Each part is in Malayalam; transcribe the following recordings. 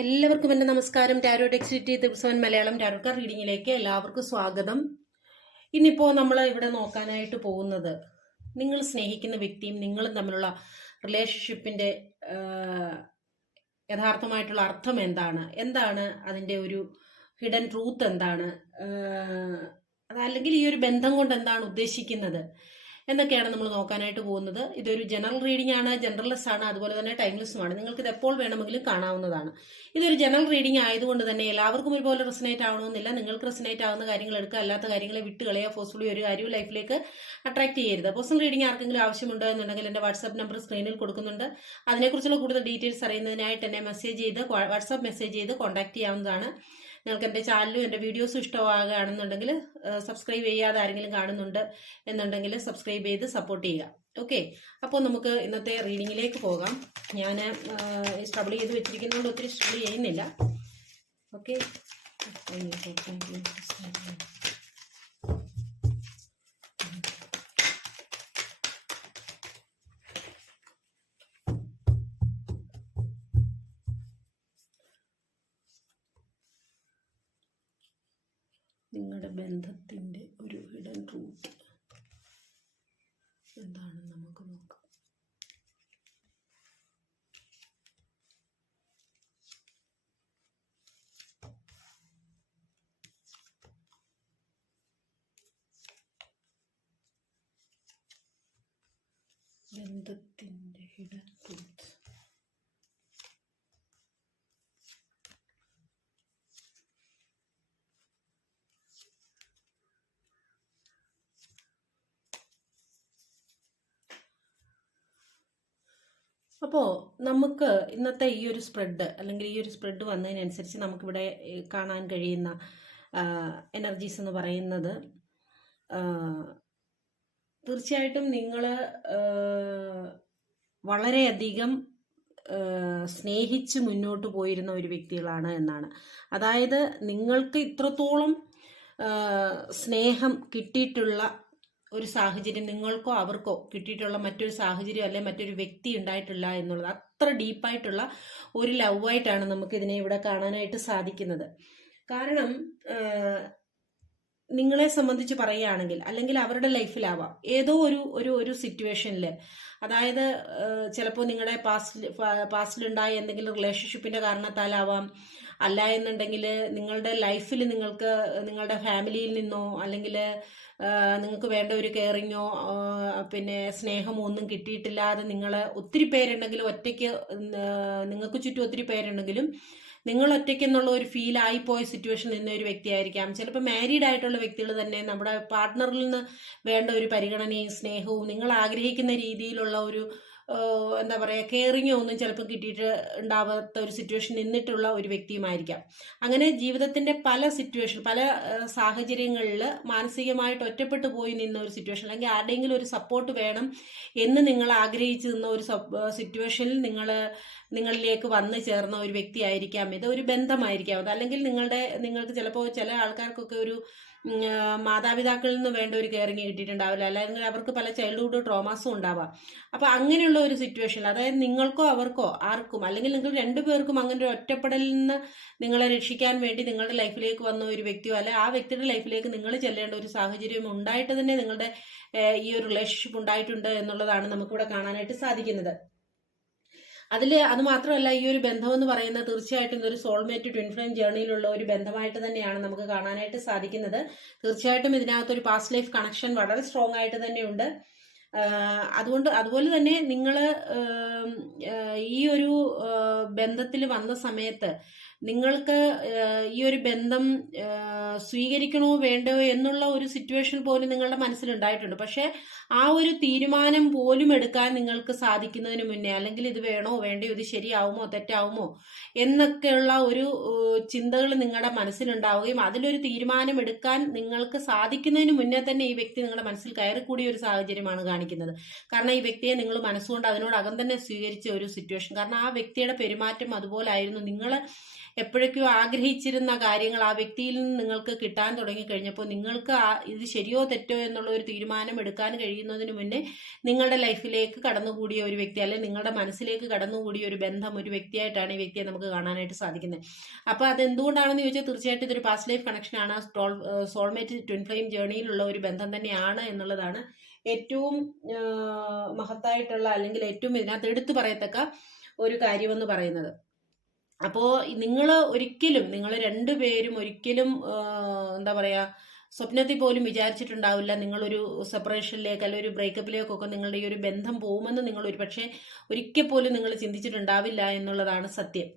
എല്ലാവർക്കും എന്റെ നമസ്കാരം. ടാരോ ഡെക്സിറ്റി ദിവസവൻ മലയാളം ടാരോക്കാർ റീഡിങ്ങിലേക്ക് എല്ലാവർക്കും സ്വാഗതം. ഇന്നിപ്പോൾ നമ്മൾ ഇവിടെ നോക്കാനായിട്ട് പോകുന്നത് നിങ്ങൾ സ്നേഹിക്കുന്ന വ്യക്തിയും നിങ്ങളും തമ്മിലുള്ള റിലേഷൻഷിപ്പിന്റെ യഥാർത്ഥമായിട്ടുള്ള അർത്ഥം എന്താണ്? എന്താണ് അതിന്റെ ഒരു ഹിഡൻ ട്രൂത്ത് എന്താണ്? അതല്ലെങ്കിൽ ഈ ഒരു ബന്ധം കൊണ്ട് എന്താണ് ഉദ്ദേശിക്കുന്നത്? എന്നൊക്കെയാണ് നമ്മൾ നോക്കാനായിട്ട് പോകുന്നത്. ഇതൊരു ജനറൽ റീഡിംഗ് ആണ് ജനറൽലെസ് ആണ് അതുപോലെ തന്നെ ടൈംലെസ്സുമാണ് നിങ്ങൾക്ക് ഇത് എപ്പോൾ വേണമെങ്കിലും കാണാവുന്നതാണ്. ഇതൊരു ജനറൽ റീഡിംഗ് ആയതുകൊണ്ട് തന്നെ എല്ലാവർക്കും ഒരുപോലെ റെസനേറ്റ് ആവണമെന്നില്ല. നിങ്ങൾക്ക് റെസനേറ്റ് ആവുന്ന കാര്യങ്ങൾ എടുക്കുക. അല്ലാത്ത കാര്യങ്ങളെ വിട്ട് കളയുക ഫോഴ്സ്ഫുള്ളി ഒരു കാര്യവും ലൈഫിലേക്ക് അട്രാക്ട് ചെയ്യരുത്. പേഴ്സണൽ റീഡിംഗ് ആർക്കെങ്കിലും ആവശ്യമുണ്ടോ എന്നുണ്ടെങ്കിൽ എന്റെ വാട്സ്ആപ്പ് നമ്പർ സ്ക്രീനിൽ കൊടുക്കുന്നുണ്ട്. അതിനെക്കുറിച്ചുള്ള കൂടുതൽ ഡീറ്റെയിൽസ് അറിയുന്നതിനായിട്ട് എന്നെ മെസ്സേജ് ചെയ്ത് വാട്സ്ആപ്പ് മെസ്സേജ് ചെയ്ത് കോൺടാക്ട് ചെയ്യാവുന്നതാണ്. നിങ്ങൾക്ക് എന്റെ ചാനലും എന്റെ വീഡിയോസും ഇഷ്ടമാകുകയാണെന്നുണ്ടെങ്കിൽ സബ്സ്ക്രൈബ് ചെയ്യാതെ ആരെങ്കിലും കാണുന്നുണ്ട് എന്നുണ്ടെങ്കിൽ സബ്സ്ക്രൈബ് ചെയ്ത് സപ്പോർട്ട് ചെയ്യുക. ഓക്കെ അപ്പോൾ നമുക്ക് ഇന്നത്തെ റീഡിങ്ങിലേക്ക് പോകാം. ഞാൻ സ്ട്രബിൾ ചെയ്ത് വെച്ചിരിക്കുന്നതുകൊണ്ട് ഒത്തിരി സ്ട്രബിൾ ചെയ്യുന്നില്ല. ഓക്കെ നിങ്ങളുടെ ബന്ധത്തിന്റെ ഹിഡൻ അപ്പോൾ നമുക്ക് ഇന്നത്തെ ഈ ഒരു സ്പ്രെഡ് അല്ലെങ്കിൽ ഈ ഒരു സ്പ്രെഡ് വന്നതിനനുസരിച്ച് നമുക്കിവിടെ കാണാൻ കഴിയുന്ന എനർജീസ് എന്ന് പറയുന്നത് തീർച്ചയായിട്ടും നിങ്ങൾ വളരെയധികം സ്നേഹിച്ച് മുന്നോട്ട് പോയിരുന്ന ഒരു വ്യക്തികളാണ് എന്നാണ്. അതായത് നിങ്ങൾക്ക് ഇത്രത്തോളം സ്നേഹം കിട്ടിയിട്ടുള്ള ഒരു സാഹചര്യം നിങ്ങൾക്കോ അവർക്കോ കിട്ടിയിട്ടുള്ള മറ്റൊരു സാഹചര്യം അല്ലെ മറ്റൊരു വ്യക്തി ഉണ്ടായിട്ടില്ല എന്നുള്ളത് അത്ര ഡീപ്പായിട്ടുള്ള ഒരു ലവ് ആയിട്ടാണ് നമുക്ക് ഇതിനെ ഇവിടെ കാണാനായിട്ട് സാധിക്കുന്നത്. കാരണം നിങ്ങളെ സംബന്ധിച്ച് പറയുകയാണെങ്കിൽ അല്ലെങ്കിൽ അവരുടെ ലൈഫിലാവാം. ഏതോ ഒരു ഒരു ഒരു സിറ്റുവേഷനിൽ അതായത് ചിലപ്പോൾ നിങ്ങളുടെ പാസ്റ്റിൽ പാസ്റ്റിലുണ്ടായ എന്തെങ്കിലും റിലേഷൻഷിപ്പിന്റെ കാരണത്താലാവാം. അല്ല എന്നുണ്ടെങ്കിൽ നിങ്ങളുടെ ലൈഫിൽ നിങ്ങൾക്ക് നിങ്ങളുടെ ഫാമിലിയിൽ നിന്നോ അല്ലെങ്കിൽ നിങ്ങൾക്ക് വേണ്ട ഒരു കെയറിങ്ങോ പിന്നെ സ്നേഹമോ ഒന്നും കിട്ടിയിട്ടില്ലാതെ നിങ്ങൾ ഒത്തിരി പേരുണ്ടെങ്കിലും ഒറ്റയ്ക്ക് നിങ്ങൾക്ക് ചുറ്റും ഒത്തിരി പേരുണ്ടെങ്കിലും നിങ്ങൾ ഒറ്റയ്ക്ക് എന്നുള്ള ഒരു ഫീൽ ആയിപ്പോയ സിറ്റുവേഷൻ നിന്ന ഒരു വ്യക്തിയായിരിക്കാം. ചിലപ്പോൾ മാരീഡ് ആയിട്ടുള്ള വ്യക്തികൾ തന്നെ നമ്മുടെ പാർട്ട്ണറിൽ നിന്ന് വേണ്ട ഒരു പരിഗണനയും സ്നേഹവും നിങ്ങൾ ആഗ്രഹിക്കുന്ന രീതിയിലുള്ള ഒരു എന്താ പറയുക കെയറിങ്ങോ ഒന്നും ചിലപ്പോൾ കിട്ടിയിട്ട് ഉണ്ടാവാത്ത ഒരു സിറ്റുവേഷൻ നിന്നിട്ടുള്ള ഒരു വ്യക്തിയുമായിരിക്കാം. അങ്ങനെ ജീവിതത്തിന്റെ പല സിറ്റുവേഷൻ പല സാഹചര്യങ്ങളിൽ മാനസികമായിട്ട് ഒറ്റപ്പെട്ടു പോയി നിന്ന ഒരു സിറ്റുവേഷൻ അല്ലെങ്കിൽ ആരുടെയെങ്കിലും ഒരു സപ്പോർട്ട് വേണം എന്ന് നിങ്ങൾ ആഗ്രഹിച്ചു നിന്ന ഒരു സിറ്റുവേഷനിൽ നിങ്ങൾ നിങ്ങളിലേക്ക് വന്നു ചേർന്ന ഒരു വ്യക്തിയായിരിക്കാം. ഇത് ഒരു ബന്ധമായിരിക്കാം. അതല്ലെങ്കിൽ നിങ്ങളുടെ നിങ്ങൾക്ക് ചിലപ്പോൾ ചില ആൾക്കാർക്കൊക്കെ ഒരു മാതാപിതാക്കളിൽ നിന്ന് വേണ്ട ഒരു കെയറിങ് കിട്ടിയിട്ടുണ്ടാവില്ല. അല്ലെങ്കിൽ അവർക്ക് പല ചൈൽഡ്ഹുഡ് ട്രോമാസും ഉണ്ടാവാം. അപ്പം അങ്ങനെയുള്ള ഒരു സിറ്റുവേഷൻ അതായത് നിങ്ങൾക്കോ അവർക്കോ ആർക്കും അല്ലെങ്കിൽ നിങ്ങൾ രണ്ടുപേർക്കും അങ്ങനെ ഒരു ഒറ്റപ്പെടലിൽ നിന്ന് നിങ്ങളെ രക്ഷിക്കാൻ വേണ്ടി നിങ്ങളുടെ ലൈഫിലേക്ക് വന്ന ഒരു വ്യക്തിയോ അല്ലെ ആ വ്യക്തിയുടെ ലൈഫിലേക്ക് നിങ്ങൾ ചെല്ലേണ്ട ഒരു സാഹചര്യം ഉണ്ടായിട്ട് തന്നെ നിങ്ങളുടെ ഈ ഒരു റിലേഷൻഷിപ്പ് ഉണ്ടായിട്ടുണ്ട് എന്നുള്ളതാണ് നമുക്കിവിടെ കാണാനായിട്ട് സാധിക്കുന്നത്. അതിൽ അത് മാത്രമല്ല ഈ ഒരു ബന്ധം എന്ന് പറയുന്നത് തീർച്ചയായിട്ടും ഇതൊരു സോൾമേറ്റ് ട്വിൻ ഫ്ലെയിം ജേർണിയിലുള്ള ഒരു ബന്ധമായിട്ട് തന്നെയാണ് നമുക്ക് കാണാനായിട്ട് സാധിക്കുന്നത്. തീർച്ചയായിട്ടും ഇതിനകത്ത് ഒരു പാസ്റ്റ് ലൈഫ് കണക്ഷൻ വളരെ സ്ട്രോങ് ആയിട്ട് തന്നെയുണ്ട്. അതുകൊണ്ട് അതുപോലെ തന്നെ നിങ്ങൾ ഈ ഒരു ബന്ധത്തിൽ വന്ന സമയത്ത് നിങ്ങൾക്ക് ഈ ഒരു ബന്ധം സ്വീകരിക്കണോ വേണ്ടോ എന്നുള്ള ഒരു സിറ്റുവേഷൻ പോലും നിങ്ങളുടെ മനസ്സിലുണ്ടായിട്ടുണ്ട്. പക്ഷെ ആ ഒരു തീരുമാനം പോലും എടുക്കാൻ നിങ്ങൾക്ക് സാധിക്കുന്നതിന് മുന്നേ അല്ലെങ്കിൽ ഇത് വേണോ വേണ്ടയോ ഇത് ശരിയാവുമോ തെറ്റാവുമോ എന്നൊക്കെയുള്ള ഒരു ചിന്തകൾ നിങ്ങളുടെ മനസ്സിലുണ്ടാവുകയും അതിലൊരു തീരുമാനം എടുക്കാൻ നിങ്ങൾക്ക് സാധിക്കുന്നതിന് മുന്നേ തന്നെ ഈ വ്യക്തി നിങ്ങളുടെ മനസ്സിൽ കയറിക്കൂടിയ ഒരു സാഹചര്യമാണ് കാണിക്കുന്നത്. കാരണം ഈ വ്യക്തിയെ നിങ്ങൾ മനസ്സുകൊണ്ട് അതിനോടകം തന്നെ സ്വീകരിച്ച ഒരു സിറ്റുവേഷൻ കാരണം ആ വ്യക്തിയുടെ പെരുമാറ്റം അതുപോലായിരുന്നു നിങ്ങൾ എപ്പോഴൊക്കെയോ ആഗ്രഹിച്ചിരുന്ന കാര്യങ്ങൾ ആ വ്യക്തിയിൽ നിന്ന് നിങ്ങൾക്ക് കിട്ടാൻ തുടങ്ങിക്കഴിഞ്ഞപ്പോൾ നിങ്ങൾക്ക് ഇത് ശരിയോ തെറ്റോ എന്നുള്ള ഒരു തീരുമാനം എടുക്കാൻ കഴിയുന്നതിന് മുന്നേ നിങ്ങളുടെ ലൈഫിലേക്ക് കടന്നുകൂടിയ ഒരു വ്യക്തി അല്ലെങ്കിൽ നിങ്ങളുടെ മനസ്സിലേക്ക് കടന്നുകൂടിയ ഒരു ബന്ധം ഒരു വ്യക്തിയായിട്ടാണ് ഈ വ്യക്തിയെ നമുക്ക് കാണാനായിട്ട് സാധിക്കുന്നത്. അപ്പോൾ അത് എന്തുകൊണ്ടാണെന്ന് ചോദിച്ചാൽ തീർച്ചയായിട്ടും ഇതൊരു പാസ്റ്റ് ലൈഫ് കണക്ഷനാണ് സോൾമേറ്റ് ട്വിൻ ഫ്ലെയിം ജേണിയിലുള്ള ഒരു ബന്ധം തന്നെയാണ് എന്നുള്ളതാണ് ഏറ്റവും മഹത്തായിട്ടുള്ള അല്ലെങ്കിൽ ഏറ്റവും ഇതിനകത്ത് എടുത്തു പറയത്തക്ക ഒരു കാര്യമെന്ന് പറയുന്നത്. അപ്പോൾ നിങ്ങൾ ഒരിക്കലും നിങ്ങൾ രണ്ടുപേരും ഒരിക്കലും എന്താ പറയുക സ്വപ്നത്തിൽ പോലും വിചാരിച്ചിട്ടുണ്ടാവില്ല നിങ്ങളൊരു സെപ്പറേഷനിലേക്ക് അല്ലെങ്കിൽ ഒരു ബ്രേക്കപ്പിലേക്കൊക്കെ നിങ്ങളുടെ ഈ ഒരു ബന്ധം പോകുമെന്ന് നിങ്ങൾ ഒരു പക്ഷേ ഒരിക്കൽ പോലും നിങ്ങൾ ചിന്തിച്ചിട്ടുണ്ടാവില്ല എന്നുള്ളതാണ് സത്യം.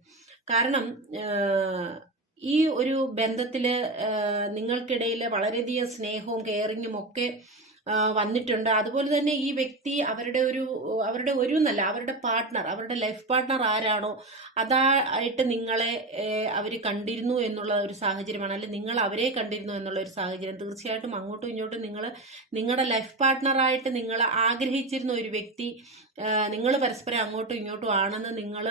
കാരണം ഈ ഒരു ബന്ധത്തിൽ നിങ്ങൾക്കിടയിൽ വളരെയധികം സ്നേഹവും കെയറിങ്ങും ഒക്കെ വന്നിട്ടുണ്ട്. അതുപോലെ തന്നെ ഈ വ്യക്തി അവരുടെ ഒരു അവരുടെ ഒരു എന്നല്ല അവരുടെ പാർട്ട്ണർ അവരുടെ ലൈഫ് പാർട്ട്ണർ ആരാണോ അതായിട്ട് നിങ്ങളെ അവർ കണ്ടിരുന്നു എന്നുള്ള ഒരു സാഹചര്യമാണ്. അല്ലെങ്കിൽ നിങ്ങൾ അവരെ കണ്ടിരുന്നു എന്നുള്ള ഒരു സാഹചര്യം. തീർച്ചയായിട്ടും അങ്ങോട്ടും ഇങ്ങോട്ടും നിങ്ങൾ നിങ്ങളുടെ ലൈഫ് പാർട്ട്ണറായിട്ട് നിങ്ങൾ ആഗ്രഹിച്ചിരുന്ന ഒരു വ്യക്തി നിങ്ങൾ പരസ്പരം അങ്ങോട്ടും ഇങ്ങോട്ടും ആണെന്ന് നിങ്ങൾ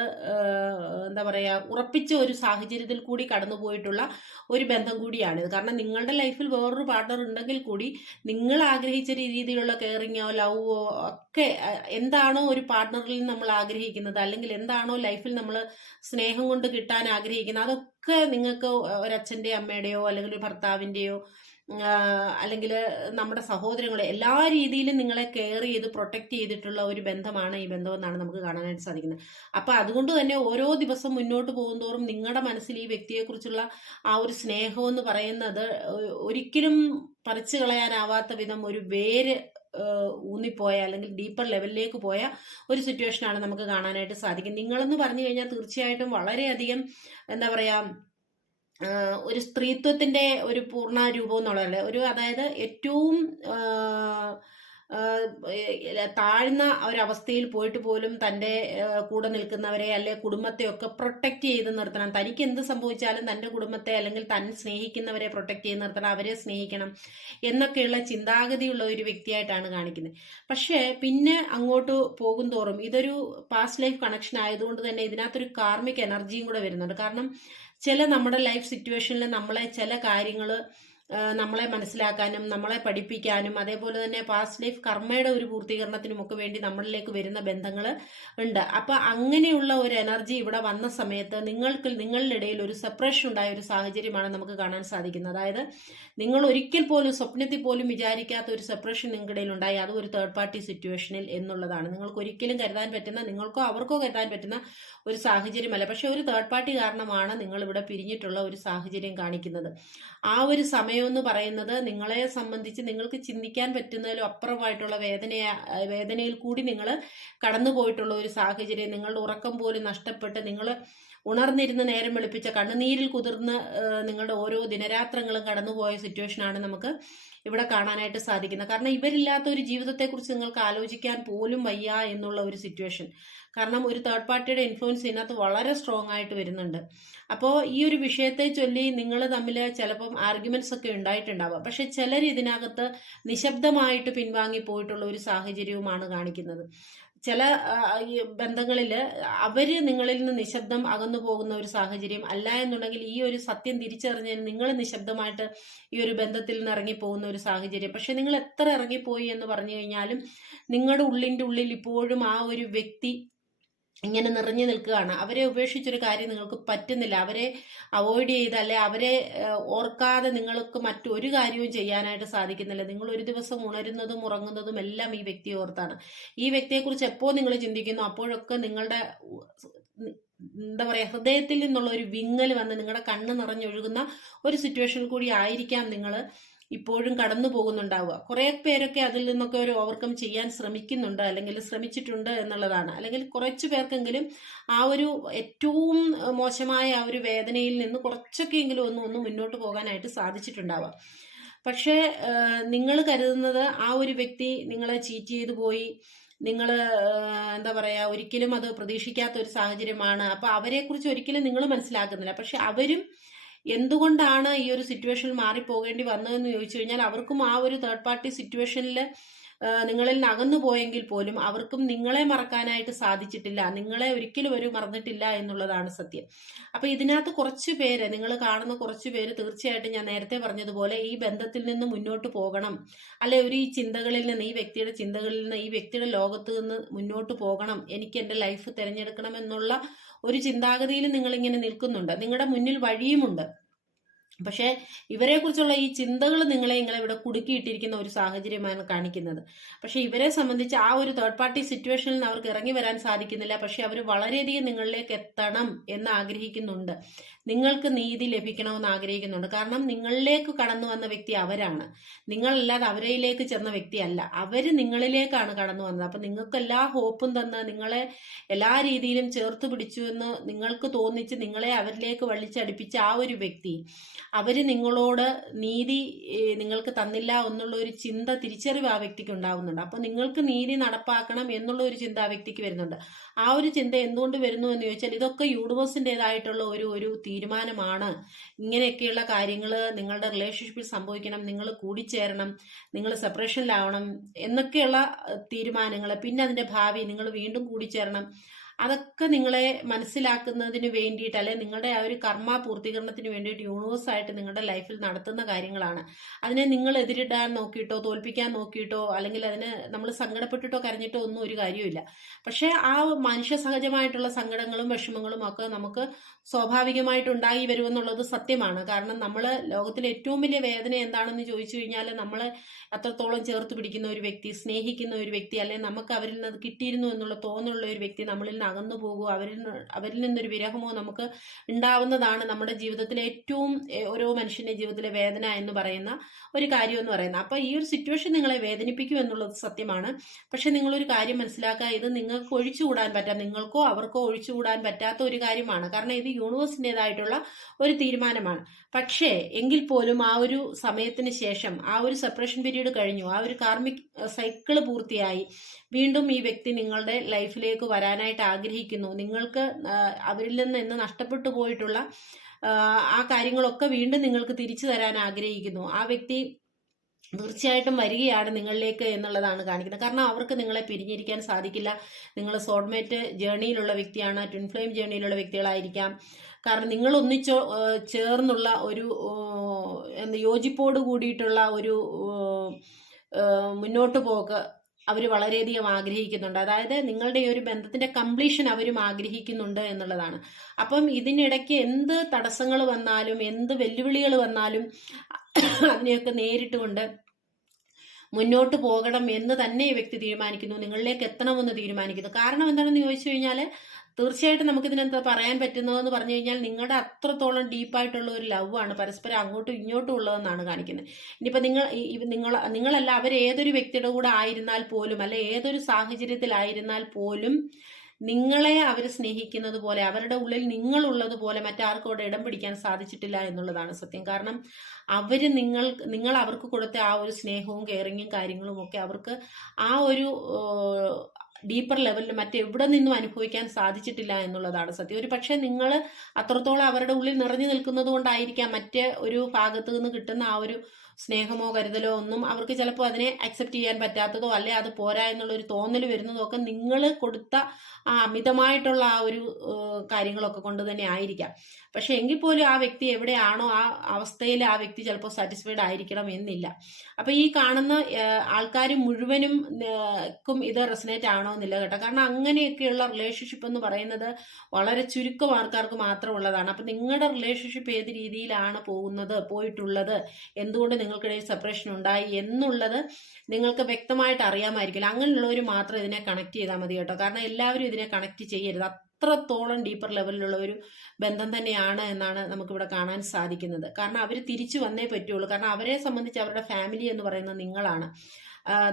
എന്താ പറയുക ഉറപ്പിച്ച ഒരു സാഹചര്യത്തിൽ കൂടി കടന്നുപോയിട്ടുള്ള ഒരു ബന്ധം കൂടിയാണിത് കാരണം നിങ്ങളുടെ ലൈഫിൽ വേറൊരു പാർട്ട്ണർ ഉണ്ടെങ്കിൽ കൂടി നിങ്ങൾ ആഗ്രഹിച്ച രീതിയിലുള്ള കെയറിങ്ങോ ലവോ ഒക്കെ എന്താണോ ഒരു പാർട്ട്ണറിൽ നമ്മൾ ആഗ്രഹിക്കുന്നത്. അല്ലെങ്കിൽ എന്താണോ ലൈഫിൽ നമ്മൾ സ്നേഹം കൊണ്ട് കിട്ടാൻ ആഗ്രഹിക്കുന്നത്. അതൊക്കെ നിങ്ങൾക്ക് ഒരച്ഛന്റെയോ അമ്മയുടെയോ അല്ലെങ്കിൽ ഒരു ഭർത്താവിന്റെയോ അല്ലെങ്കിൽ നമ്മുടെ സഹോദരങ്ങളെ എല്ലാ രീതിയിലും നിങ്ങളെ കെയർ ചെയ്ത് പ്രൊട്ടക്റ്റ് ചെയ്തിട്ടുള്ള ഒരു ബന്ധമാണ് ഈ ബന്ധമെന്നാണ് നമുക്ക് കാണാനായിട്ട് സാധിക്കുന്നത്. അപ്പം അതുകൊണ്ട് തന്നെ ഓരോ ദിവസം മുന്നോട്ട് പോകുന്തോറും നിങ്ങളുടെ മനസ്സിൽ ഈ വ്യക്തിയെക്കുറിച്ചുള്ള ആ ഒരു സ്നേഹം എന്ന് പറയുന്നത് ഒരിക്കലും പറിച്ചു കളയാനാവാത്ത വിധം ഒരു വേര് ഊന്നിപ്പോയ അല്ലെങ്കിൽ ഡീപ്പർ ലെവലിലേക്ക് പോയ ഒരു സിറ്റുവേഷനാണ് നമുക്ക് കാണാനായിട്ട് സാധിക്കും. നിങ്ങളെന്ന് പറഞ്ഞു കഴിഞ്ഞാൽ തീർച്ചയായിട്ടും വളരെയധികം എന്താ പറയാ ഒരു സ്ത്രീത്വത്തിന്റെ ഒരു പൂർണ രൂപം എന്നുള്ളതല്ലേ? ഒരു അതായത് ഏറ്റവും താഴ്ന്ന ഒരവസ്ഥയിൽ പോയിട്ട് പോലും തന്റെ കൂടെ നിൽക്കുന്നവരെ അല്ലെ കുടുംബത്തെയൊക്കെ പ്രൊട്ടക്റ്റ് ചെയ്ത് നിർത്തണം. തനിക്ക് എന്ത് സംഭവിച്ചാലും തന്റെ കുടുംബത്തെ അല്ലെങ്കിൽ താൻ സ്നേഹിക്കുന്നവരെ പ്രൊട്ടക്റ്റ് ചെയ്ത് നിർത്തണം. അവരെ സ്നേഹിക്കണം എന്നൊക്കെയുള്ള ചിന്താഗതിയുള്ള ഒരു വ്യക്തിയായിട്ടാണ് കാണിക്കുന്നത്. പക്ഷേ പിന്നെ അങ്ങോട്ട് പോകും തോറും ഇതൊരു പാസ്റ്റ് ലൈഫ് കണക്ഷൻ ആയതുകൊണ്ട് തന്നെ ഇതിനകത്തൊരു കാർമിക് എനർജിയും കൂടെ വരുന്നുണ്ട്. കാരണം ചില നമ്മുടെ ലൈഫ് സിറ്റുവേഷനിൽ നമ്മളെ ചില കാര്യങ്ങൾ നമ്മളെ മനസ്സിലാക്കാനും നമ്മളെ പഠിപ്പിക്കാനും അതേപോലെ തന്നെ പാസ്റ്റ് ലൈഫ് കർമ്മയുടെ ഒരു പൂർത്തീകരണത്തിനുമൊക്കെ വേണ്ടി നമ്മളിലേക്ക് വരുന്ന ബന്ധങ്ങൾ ഉണ്ട്. അപ്പൊ അങ്ങനെയുള്ള ഒരു എനർജി ഇവിടെ വന്ന സമയത്ത് നിങ്ങൾക്ക് നിങ്ങളുടെ ഇടയിൽ ഒരു സെപ്പറേഷൻ ഉണ്ടായ ഒരു സാഹചര്യമാണ് നമുക്ക് കാണാൻ സാധിക്കുന്നത്. അതായത് നിങ്ങൾ ഒരിക്കൽ പോലും സ്വപ്നത്തിൽ പോലും വിചാരിക്കാത്ത ഒരു സെപ്പറേഷൻ നിങ്ങളുടെ ഇടയിൽ ഉണ്ടായി. അത് ഒരു തേർഡ് പാർട്ടി സിറ്റുവേഷനിൽ എന്നുള്ളതാണ്. നിങ്ങൾക്ക് ഒരിക്കലും കരുതാൻ പറ്റുന്ന നിങ്ങൾക്കോ അവർക്കോ കരുതാൻ പറ്റുന്ന ഒരു സാഹചര്യമല്ല. പക്ഷെ ഒരു തേർഡ് പാർട്ടി കാരണമാണ് നിങ്ങൾ ഇവിടെ പിരിഞ്ഞിട്ടുള്ള ഒരു സാഹചര്യം കാണിക്കുന്നത്. ആ ഒരു സമയം എന്ന് പറയുന്നത് നിങ്ങളെ സംബന്ധിച്ച് നിങ്ങൾക്ക് ചിന്തിക്കാൻ പറ്റുന്നതിലും അപ്പുറമായിട്ടുള്ള വേദന വേദനയിൽ കൂടി നിങ്ങൾ കടന്നു പോയിട്ടുള്ള ഒരു സാഹചര്യം നിങ്ങളുടെ ഉറക്കം പോലും നഷ്ടപ്പെട്ട് നിങ്ങൾ ഉണർന്നിരുന്ന് നേരം വെളുപ്പിച്ച കണ്ണുനീരിൽ കുതിർന്ന് നിങ്ങളുടെ ഓരോ ദിനരാത്രങ്ങളും കടന്നുപോയ സിറ്റുവേഷനാണ് നമുക്ക് ഇവിടെ കാണാനായിട്ട് സാധിക്കുന്നത്. കാരണം ഇവരില്ലാത്ത ഒരു ജീവിതത്തെക്കുറിച്ച് നിങ്ങൾക്ക് ആലോചിക്കാൻ പോലും വയ്യ എന്നുള്ള ഒരു സിറ്റുവേഷൻ കാരണം ഒരു തേർഡ് പാർട്ടിയുടെ ഇൻഫ്ലുവൻസ് ഇതിനകത്ത് വളരെ സ്ട്രോങ് ആയിട്ട് വരുന്നുണ്ട്. അപ്പോൾ ഈ ഒരു വിഷയത്തെ ചൊല്ലി നിങ്ങൾ തമ്മിൽ ചിലപ്പം ആർഗ്യുമെന്റ്സ് ഒക്കെ ഉണ്ടായിട്ടുണ്ടാവാം. പക്ഷെ ചിലർ ഇതിനകത്ത് നിശബ്ദമായിട്ട് പിൻവാങ്ങി പോയിട്ടുള്ള ഒരു സാഹചര്യവുമാണ് കാണിക്കുന്നത്. ചില ബന്ധങ്ങളിൽ അവർ നിങ്ങളിൽ നിന്ന് നിശബ്ദം അകന്നു പോകുന്ന ഒരു സാഹചര്യം അല്ല എന്നുണ്ടെങ്കിൽ ഈ ഒരു സത്യം തിരിച്ചറിഞ്ഞാൽ നിങ്ങൾ നിശബ്ദമായിട്ട് ഈ ഒരു ബന്ധത്തിൽ നിന്ന് ഇറങ്ങിപ്പോകുന്ന ഒരു സാഹചര്യം. പക്ഷെ നിങ്ങൾ എത്ര ഇറങ്ങിപ്പോയി എന്ന് പറഞ്ഞു കഴിഞ്ഞാലും നിങ്ങളുടെ ഉള്ളിന്റെ ഉള്ളിൽ ഇപ്പോഴും ആ ഒരു വ്യക്തി ഇങ്ങനെ നിറഞ്ഞു നിൽക്കുകയാണ്. അവരെ ഉപേക്ഷിച്ചൊരു കാര്യം നിങ്ങൾക്ക് പറ്റുന്നില്ല. അവരെ അവോയ്ഡ് ചെയ്ത് അല്ലെ അവരെ ഓർക്കാതെ നിങ്ങൾക്ക് മറ്റൊരു കാര്യവും ചെയ്യാനായിട്ട് സാധിക്കുന്നില്ല. നിങ്ങൾ ഒരു ദിവസം ഉണരുന്നതും ഉറങ്ങുന്നതും എല്ലാം ഈ വ്യക്തിയെ ഓർത്താണ്. ഈ വ്യക്തിയെക്കുറിച്ച് എപ്പോൾ നിങ്ങൾ ചിന്തിക്കുന്നു അപ്പോഴൊക്കെ നിങ്ങളുടെ എന്താ പറയാ ഹൃദയത്തിൽ നിന്നുള്ള ഒരു വിങ്ങൽ വന്ന് നിങ്ങളുടെ കണ്ണ് നിറഞ്ഞൊഴുകുന്ന ഒരു സിറ്റുവേഷനിൽ കൂടി ആയിരിക്കാം നിങ്ങൾ ഇപ്പോഴും കടന്നു പോകുന്നുണ്ടാവുക. കുറേ പേരൊക്കെ അതിൽ നിന്നൊക്കെ ഒരു ഓവർകം ചെയ്യാൻ ശ്രമിക്കുന്നുണ്ട് അല്ലെങ്കിൽ ശ്രമിച്ചിട്ടുണ്ട് എന്നുള്ളതാണ്. അല്ലെങ്കിൽ കുറച്ച് പേർക്കെങ്കിലും ആ ഒരു ഏറ്റവും മോശമായ ആ ഒരു വേദനയിൽ നിന്ന് കുറച്ചൊക്കെയെങ്കിലും ഒന്ന് ഒന്ന് മുന്നോട്ട് പോകാനായിട്ട് സാധിച്ചിട്ടുണ്ടാവാം പക്ഷേ നിങ്ങൾ കരുതുന്നത് ആ ഒരു വ്യക്തി നിങ്ങളെ ചീറ്റ് ചെയ്തു പോയി. നിങ്ങൾ എന്താ പറയുക ഒരിക്കലും അത് പ്രതീക്ഷിക്കാത്ത ഒരു സാഹചര്യമാണ്. അപ്പോൾ അവരെക്കുറിച്ച് ഒരിക്കലും നിങ്ങൾ മനസ്സിലാക്കുന്നില്ല. പക്ഷെ അവരും എന്തുകൊണ്ടാണ് ഈ ഒരു സിറ്റുവേഷനിൽ മാറിപ്പോകേണ്ടി വന്നതെന്ന് ചോദിച്ചു കഴിഞ്ഞാൽ അവർക്കും ആ ഒരു തേർഡ് പാർട്ടി സിറ്റുവേഷനിൽ നിങ്ങളിൽ നിന്ന് അകന്നു പോയെങ്കിൽ പോലും അവർക്കും നിങ്ങളെ മറക്കാനായിട്ട് സാധിച്ചിട്ടില്ല. നിങ്ങളെ ഒരിക്കലും ഒരു മറന്നിട്ടില്ല എന്നുള്ളതാണ് സത്യം. അപ്പൊ ഇതിനകത്ത് കുറച്ച് പേര് നിങ്ങൾ കാണുന്ന കുറച്ച് പേര് തീർച്ചയായിട്ടും ഞാൻ നേരത്തെ പറഞ്ഞതുപോലെ ഈ ബന്ധത്തിൽ നിന്ന് മുന്നോട്ട് പോകണം. അല്ലെ ഒരു ഈ ചിന്തകളിൽ നിന്ന് ഈ വ്യക്തിയുടെ ചിന്തകളിൽ നിന്ന് ഈ വ്യക്തിയുടെ ലോകത്ത് നിന്ന് മുന്നോട്ട് പോകണം. എനിക്ക് എന്റെ ലൈഫ് തിരഞ്ഞെടുക്കണം എന്നുള്ള ഒരു ചിന്താഗതിയിൽ നിങ്ങളിങ്ങനെ നിൽക്കുന്നുണ്ട്. നിങ്ങളുടെ മുന്നിൽ വഴിയുമുണ്ട്. പക്ഷേ ഇവരെ കുറിച്ചുള്ള ഈ ചിന്തകൾ നിങ്ങളെ നിങ്ങളെ ഇവിടെ കുടുക്കിയിട്ടിരിക്കുന്ന ഒരു സാഹചര്യമാണ് കാണിക്കുന്നത്. പക്ഷെ ഇവരെ സംബന്ധിച്ച് ആ ഒരു തേർഡ് പാർട്ടി സിറ്റുവേഷനിൽ അവർക്ക് ഇറങ്ങി വരാൻ സാധിക്കുന്നില്ല. പക്ഷെ അവർ വളരെയധികം നിങ്ങളിലേക്ക് എത്തണം എന്ന് ആഗ്രഹിക്കുന്നുണ്ട്. നിങ്ങൾക്ക് നീതി ലഭിക്കണമെന്ന് ആഗ്രഹിക്കുന്നുണ്ട്. കാരണം നിങ്ങളിലേക്ക് കടന്നു വന്ന വ്യക്തി അവരാണ്. നിങ്ങളല്ലാതെ അവരിലേക്ക് ചെന്ന വ്യക്തിയല്ല. അവർ നിങ്ങളിലേക്കാണ് കടന്നു വന്നത്. അപ്പം നിങ്ങൾക്ക് എല്ലാ ഹോപ്പും തന്ന് നിങ്ങളെ എല്ലാ രീതിയിലും ചേർത്ത് പിടിച്ചു എന്ന് നിങ്ങൾക്ക് തോന്നിച്ച് നിങ്ങളെ അവരിലേക്ക് വള്ളിച്ചടിപ്പിച്ച ആ ഒരു വ്യക്തി അവർ നിങ്ങളോട് നീതി നിങ്ങൾക്ക് തന്നില്ല എന്നുള്ള ഒരു ചിന്ത തിരിച്ചറിവ് ആ വ്യക്തിക്ക് ഉണ്ടാവുന്നുണ്ട്. അപ്പോൾ നിങ്ങൾക്ക് നീതി നടപ്പാക്കണം എന്നുള്ള ഒരു ചിന്ത ആ വ്യക്തിക്ക് വരുന്നുണ്ട്. ആ ഒരു ചിന്ത എന്തുകൊണ്ട് വരുന്നു എന്ന് ചോദിച്ചാൽ ഇതൊക്കെ യൂണിവേഴ്സിന്റെതായിട്ടുള്ള ഒരു ഒരു തീരുമാനമാണ്. ഇങ്ങനെയൊക്കെയുള്ള കാര്യങ്ങൾ നിങ്ങളുടെ റിലേഷൻഷിപ്പിൽ സംഭവിക്കണം നിങ്ങൾ കൂടിച്ചേരണം നിങ്ങൾ സെപ്പറേഷനിലാവണം എന്നൊക്കെയുള്ള തീരുമാനങ്ങൾ പിന്നെ അതിന്റെ ഭാവി നിങ്ങൾ വീണ്ടും കൂടിച്ചേരണം. അതൊക്കെ നിങ്ങളെ മനസ്സിലാക്കുന്നതിന് വേണ്ടിയിട്ട് അല്ലെ നിങ്ങളുടെ ആ ഒരു കർമ്മ പൂർത്തീകരണത്തിന് വേണ്ടിയിട്ട് യൂണിവേഴ്സ് ആയിട്ട് നിങ്ങളുടെ ലൈഫിൽ നടത്തുന്ന കാര്യങ്ങളാണ്. അതിനെ നിങ്ങൾ എതിരിടാൻ നോക്കിയിട്ടോ തോൽപ്പിക്കാൻ നോക്കിയിട്ടോ അല്ലെങ്കിൽ അതിന് നമ്മൾ സങ്കടപ്പെട്ടിട്ടോ കരഞ്ഞിട്ടോ ഒന്നും ഒരു കാര്യമില്ല പക്ഷേ ആ മനുഷ്യ സഹജമായിട്ടുള്ള സങ്കടങ്ങളും വിഷമങ്ങളും ഒക്കെ നമുക്ക് സ്വാഭാവികമായിട്ട് ഉണ്ടായി വരുമെന്നുള്ളത് സത്യമാണ്. കാരണം നമ്മൾ ലോകത്തിലെ ഏറ്റവും വലിയ വേദന എന്താണെന്ന് ചോദിച്ചു കഴിഞ്ഞാൽ നമ്മൾ അത്രത്തോളം ചേർത്ത് പിടിക്കുന്ന ഒരു വ്യക്തി സ്നേഹിക്കുന്ന ഒരു വ്യക്തി അല്ലെങ്കിൽ നമുക്ക് അവരിൽ നിന്ന് കിട്ടിയിരുന്നു എന്നുള്ള തോന്നലുള്ള ഒരു വ്യക്തി നമ്മളിൽ നിന്ന് അകന്നു പോകുക അവരിൽ അവരിൽ നിന്നൊരു വിരഹമോ നമുക്ക് ഉണ്ടാവുന്നതാണ് നമ്മുടെ ജീവിതത്തിലെ ഏറ്റവും ഓരോ മനുഷ്യന്റെ ജീവിതത്തിലെ വേദന എന്ന് പറയുന്ന ഒരു കാര്യം എന്ന് പറയുന്നത്. അപ്പോൾ ഈ ഒരു സിറ്റുവേഷൻ നിങ്ങളെ വേദനിപ്പിക്കും എന്നുള്ളത് സത്യമാണ്. പക്ഷെ നിങ്ങളൊരു കാര്യം മനസ്സിലാക്കുക ഇത് നിങ്ങൾക്ക് ഒഴിച്ചുകൂടാൻ പറ്റാം നിങ്ങൾക്കോ അവർക്കോ ഒഴിച്ചുകൂടാൻ പറ്റാത്ത ഒരു കാര്യമാണ്. കാരണം ഇത് യൂണിവേഴ്സിന്റെതായിട്ടുള്ള ഒരു തീരുമാനമാണ്. പക്ഷേ എങ്കിൽ പോലും ആ ഒരു സമയത്തിന് ശേഷം ആ ഒരു സെപ്പറേഷൻ പീരീഡ് കഴിഞ്ഞു ആ ഒരു കാർമിക് സൈക്കിൾ പൂർത്തിയായി വീണ്ടും ഈ വ്യക്തി നിങ്ങളുടെ ലൈഫിലേക്ക് വരാനായിട്ട് ആഗ്രഹിക്കുന്നു. നിങ്ങൾക്ക് അവരിൽ നിന്ന് ഇന്ന് നഷ്ടപ്പെട്ടു പോയിട്ടുള്ള ആ, കാര്യങ്ങളൊക്കെ വീണ്ടും നിങ്ങൾക്ക് തിരിച്ചു തരാൻ ആഗ്രഹിക്കുന്നു. ആ വ്യക്തി തീർച്ചയായിട്ടും വരികയാണ് നിങ്ങളിലേക്ക് എന്നുള്ളതാണ് കാണിക്കുന്നത്. കാരണം അവർക്ക് നിങ്ങളെ പിരിഞ്ഞിരിക്കാൻ സാധിക്കില്ല. നിങ്ങൾ സോൾമേറ്റ് ജേണിയിലുള്ള വ്യക്തിയാണ് ട്വിൻ ഫ്ലെയിം ജേണിയിലുള്ള വ്യക്തികളായിരിക്കാം. കാരണം നിങ്ങൾ ഒന്നിച്ചോ ചേർന്നുള്ള ഒരു യോജിപ്പോട് കൂടിയിട്ടുള്ള ഒരു മുന്നോട്ട് പോക്ക് അവർ വളരെയധികം ആഗ്രഹിക്കുന്നുണ്ട്. അതായത് നിങ്ങളുടെ ഈ ഒരു ബന്ധത്തിന്റെ കംപ്ലീഷൻ അവരും ആഗ്രഹിക്കുന്നുണ്ട് എന്നുള്ളതാണ്. അപ്പം ഇതിനിടയ്ക്ക് എന്ത് തടസ്സങ്ങൾ വന്നാലും എന്ത് വെല്ലുവിളികൾ വന്നാലും അതിനെയൊക്കെ നേരിട്ടുകൊണ്ട് മുന്നോട്ട് പോകണം എന്ന് തന്നെ ഈ വ്യക്തി തീരുമാനിക്കുന്നു. നിങ്ങളിലേക്ക് എത്തണമെന്ന് തീരുമാനിക്കുന്നു. കാരണം എന്താണെന്ന് ചോദിച്ചു കഴിഞ്ഞാൽ തീർച്ചയായിട്ടും നമുക്കിതിനെന്താ പറയാൻ പറ്റുന്നതെന്ന് പറഞ്ഞു കഴിഞ്ഞാൽ നിങ്ങളുടെ അത്രത്തോളം ഡീപ്പായിട്ടുള്ള ഒരു ലവ് ആണ് പരസ്പരം അങ്ങോട്ടും ഇങ്ങോട്ടും ഉള്ളതെന്നാണ് കാണിക്കുന്നത്. ഇനിയിപ്പോൾ നിങ്ങൾ നിങ്ങൾ നിങ്ങളല്ല അവർ ഏതൊരു വ്യക്തിയുടെ കൂടെ ആയിരുന്നാൽ പോലും അല്ലെ ഏതൊരു സാഹചര്യത്തിലായിരുന്നാൽ പോലും നിങ്ങളെ അവർ സ്നേഹിക്കുന്നത് പോലെ അവരുടെ ഉള്ളിൽ നിങ്ങളുള്ളത് പോലെ മറ്റാർക്കും അവിടെ ഇടം പിടിക്കാൻ സാധിച്ചിട്ടില്ല എന്നുള്ളതാണ് സത്യം. കാരണം അവർ നിങ്ങൾ നിങ്ങൾ അവർക്ക് കൊടുത്ത ആ ഒരു സ്നേഹവും കെയറിങ്ങും കാര്യങ്ങളും ഒക്കെ അവർക്ക് ആ ഒരു ഡീപ്പർ ലെവലിൽ മറ്റെവിടെ നിന്നും അനുഭവിക്കാൻ സാധിച്ചിട്ടില്ല എന്നുള്ളതാണ് സത്യം. ഒരു പക്ഷേ നിങ്ങൾ അത്രത്തോളം അവരുടെ ഉള്ളിൽ നിറഞ്ഞു നിൽക്കുന്നത് കൊണ്ടായിരിക്കാം മറ്റേ ഒരു ഭാഗത്ത് നിന്ന് കിട്ടുന്ന ആ ഒരു സ്നേഹമോ കരുതലോ ഒന്നും അവർക്ക് ചിലപ്പോൾ അതിനെ അക്സെപ്റ്റ് ചെയ്യാൻ പറ്റാത്തതോ അല്ലെ അത് പോരാ എന്നുള്ള ഒരു തോന്നൽ വരുന്നതോ ഒക്കെ നിങ്ങൾ കൊടുത്ത ആ അമിതമായിട്ടുള്ള ആ ഒരു കാര്യങ്ങളൊക്കെ കൊണ്ട് തന്നെ ആയിരിക്കാം. പക്ഷെ എങ്കിൽ പോലും ആ വ്യക്തി എവിടെയാണോ ആ അവസ്ഥയിൽ ആ വ്യക്തി ചിലപ്പോൾ സാറ്റിസ്ഫൈഡ് ആയിരിക്കണം എന്നില്ല. അപ്പൊ ഈ കാണുന്ന ആൾക്കാർ മുഴുവനും ഇത് റെസനേറ്റ് ആണോ എന്നില്ല കേട്ടോ. കാരണം അങ്ങനെയൊക്കെയുള്ള റിലേഷൻഷിപ്പ് എന്ന് പറയുന്നത് വളരെ ചുരുക്കം ആൾക്കാർക്ക് മാത്രമുള്ളതാണ്. അപ്പൊ നിങ്ങളുടെ റിലേഷൻഷിപ്പ് ഏത് രീതിയിലാണ് പോകുന്നത് പോയിട്ടുള്ളത് എന്തുകൊണ്ട് നിങ്ങൾക്കിടയിൽ സെപ്പറേഷൻ ഉണ്ടായി എന്നുള്ളത് നിങ്ങൾക്ക് വ്യക്തമായിട്ട് അറിയാമായിരിക്കില്ല. അങ്ങനെയുള്ളവർ മാത്രം ഇതിനെ കണക്ട് ചെയ്താൽ മതി കേട്ടോ. കാരണം എല്ലാവരും ഇതിനെ കണക്ട് ചെയ്യരുത്. അത്രത്തോളം ഡീപ്പർ ലെവലിലുള്ള ഒരു ബന്ധം തന്നെയാണ് എന്നാണ് നമുക്കിവിടെ കാണാൻ സാധിക്കുന്നത്. കാരണം അവർ തിരിച്ചു വന്നേ പറ്റുള്ളൂ. കാരണം അവരെ സംബന്ധിച്ച് അവരുടെ ഫാമിലി എന്ന് പറയുന്നത് നിങ്ങളാണ്.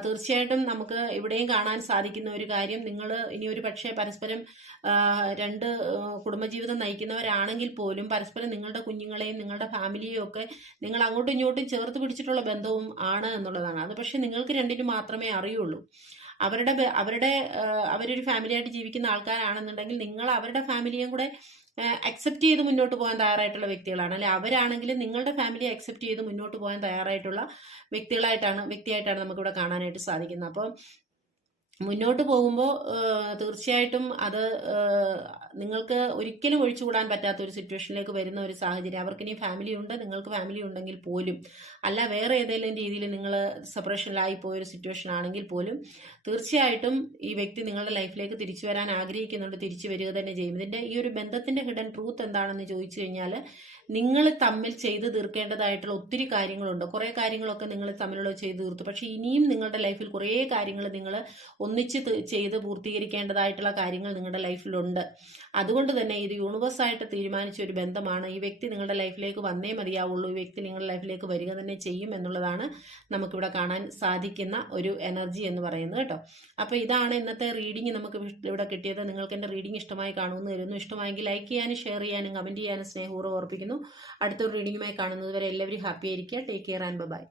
തീർച്ചയായിട്ടും നമുക്ക് ഇവിടെയും കാണാൻ സാധിക്കുന്ന ഒരു കാര്യം നിങ്ങൾ ഇനി ഒരു പക്ഷേ പരസ്പരം രണ്ട് കുടുംബജീവിതം നയിക്കുന്നവരാണെങ്കിൽ പോലും പരസ്പരം നിങ്ങളുടെ കുഞ്ഞുങ്ങളെയും നിങ്ങളുടെ ഫാമിലിയെയും ഒക്കെ നിങ്ങൾ അങ്ങോട്ടും ഇങ്ങോട്ടും ചേർത്ത് പിടിച്ചിട്ടുള്ള ബന്ധവും ആണ് എന്നുള്ളതാണ്. അത് പക്ഷേ നിങ്ങൾക്ക് രണ്ടിനും മാത്രമേ അറിയുള്ളൂ. അവരുടെ അവരുടെ അവരൊരു ഫാമിലിയായിട്ട് ജീവിക്കുന്ന ആൾക്കാരാണെന്നുണ്ടെങ്കിൽ നിങ്ങൾ അവരുടെ ഫാമിലിയും കൂടെ അക്സെപ്റ്റ് ചെയ്ത് മുന്നോട്ട് പോകാൻ തയ്യാറായിട്ടുള്ള വ്യക്തികളാണ്. അല്ലെ അവരാണെങ്കിലും നിങ്ങളുടെ ഫാമിലി അക്സെപ്റ്റ് ചെയ്ത് മുന്നോട്ട് പോകാൻ തയ്യാറായിട്ടുള്ള വ്യക്തികളായിട്ടാണ് വ്യക്തിയായിട്ടാണ് നമുക്കിവിടെ കാണാനായിട്ട് സാധിക്കുന്നത്. അപ്പോൾ മുന്നോട്ട് പോകുമ്പോൾ തീർച്ചയായിട്ടും അത് നിങ്ങൾക്ക് ഒരിക്കലും ഒഴിച്ചുകൂടാൻ പറ്റാത്ത ഒരു സിറ്റുവേഷനിലേക്ക് വരുന്ന ഒരു സാഹചര്യം. അവർക്ക് ഇനി ഫാമിലി ഉണ്ട് നിങ്ങൾക്ക് ഫാമിലി ഉണ്ടെങ്കിൽ പോലും അല്ല വേറെ ഏതെങ്കിലും രീതിയിൽ നിങ്ങൾ സെപ്പറേഷനിലായി പോയൊരു സിറ്റുവേഷൻ ആണെങ്കിൽ പോലും തീർച്ചയായിട്ടും ഈ വ്യക്തി നിങ്ങളുടെ ലൈഫിലേക്ക് തിരിച്ചു വരാൻ ആഗ്രഹിക്കുന്നുണ്ട് തിരിച്ചു വരിക തന്നെ ചെയ്യും. ഇതിന്റെ ഈ ഒരു ബന്ധത്തിന്റെ ഹിഡൻ ട്രൂത്ത് എന്താണെന്ന് ചോദിച്ചു കഴിഞ്ഞാൽ നിങ്ങൾ തമ്മിൽ ചെയ്തു തീർക്കേണ്ടതായിട്ടുള്ള ഒത്തിരി കാര്യങ്ങളുണ്ട്. കുറേ കാര്യങ്ങളൊക്കെ നിങ്ങൾ തമ്മിലുള്ള ചെയ്തു തീർത്തു. പക്ഷേ ഇനിയും നിങ്ങളുടെ ലൈഫിൽ കുറേ കാര്യങ്ങൾ നിങ്ങൾ ഒന്നിച്ച് ചെയ്ത് പൂർത്തീകരിക്കേണ്ടതായിട്ടുള്ള കാര്യങ്ങൾ നിങ്ങളുടെ ലൈഫിലുണ്ട് അതുകൊണ്ട് തന്നെ ഇത് യൂണിവേഴ്സായിട്ട് തീരുമാനിച്ച ഒരു ബന്ധമാണ്. ഈ വ്യക്തി നിങ്ങളുടെ ലൈഫിലേക്ക് വന്നേ മതിയാവുള്ളൂ. ഈ വ്യക്തി നിങ്ങളുടെ ലൈഫിലേക്ക് വരിക തന്നെ ചെയ്യും എന്നുള്ളതാണ് നമുക്കിവിടെ കാണാൻ സാധിക്കുന്ന ഒരു എനർജി എന്ന് പറയുന്നത് കേട്ടോ. അപ്പോൾ ഇതാണ് ഇന്നത്തെ റീഡിംഗ് നമുക്ക് ഇവിടെ കിട്ടിയത്. നിങ്ങൾക്ക് എന്റെ റീഡിംഗ് ഇഷ്ടമായി കാണുമെന്ന് വരുന്നു ഇഷ്ടമായെങ്കിൽ ലൈക്ക് ചെയ്യാനും ഷെയർ ചെയ്യാനും കമന്റ് ചെയ്യാനും സ്നേഹപൂർവം ഓർപ്പിക്കുന്നു. അടുത്തൊരു റീഡിങ്ങുമായി കാണുന്നത് വരെ എല്ലാവരും ഹാപ്പി ആയിരിക്കുക. Take care and by